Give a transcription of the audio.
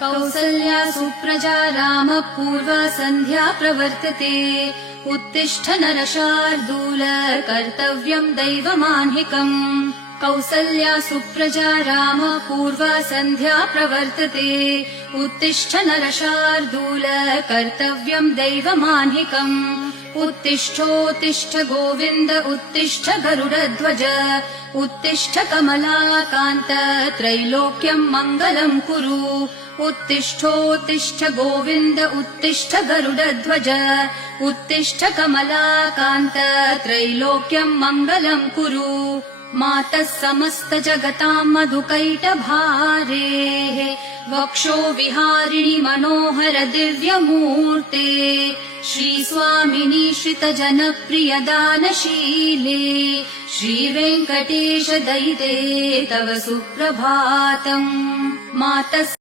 कौसल्या सुप्रजा रामः पूर्वा सन्ध्या प्रवर्तते उत्तिष्ठ नरशार्दूल कर्तव्यम् दैवमाह्निकम् कौसल्या सुप्रजा रामः पूर्वा सन्ध्या प्रवर्तते उत्तिष्ठ नरशार्दूल कर्तव्यम् दैवमाह्निकम् उत्तिष्ठोत्तिष्ठ गोविन्द उत्तिष्ठ गरुडध्वज उत्तिष्ठ कमलाकान्त त्रैलोक्यम् मङ्गलम् कुरु उत्तिष्ठोत्तिष्ठ गोविन्द उत्तिष्ठ गरुडध्वज उत्तिष्ठ कमलाकान्त त्रैलोक्यम् मङ्गलम् कुरु मातः समस्त जगताम् मधुकैटभारेः वक्षो विहारिणि मनोहर दिव्यमूर्ते श्रीस्वामिनि श्रितजनप्रिय दानशीले श्रीवेङ्कटेश दयिते तव सुप्रभातम् मातः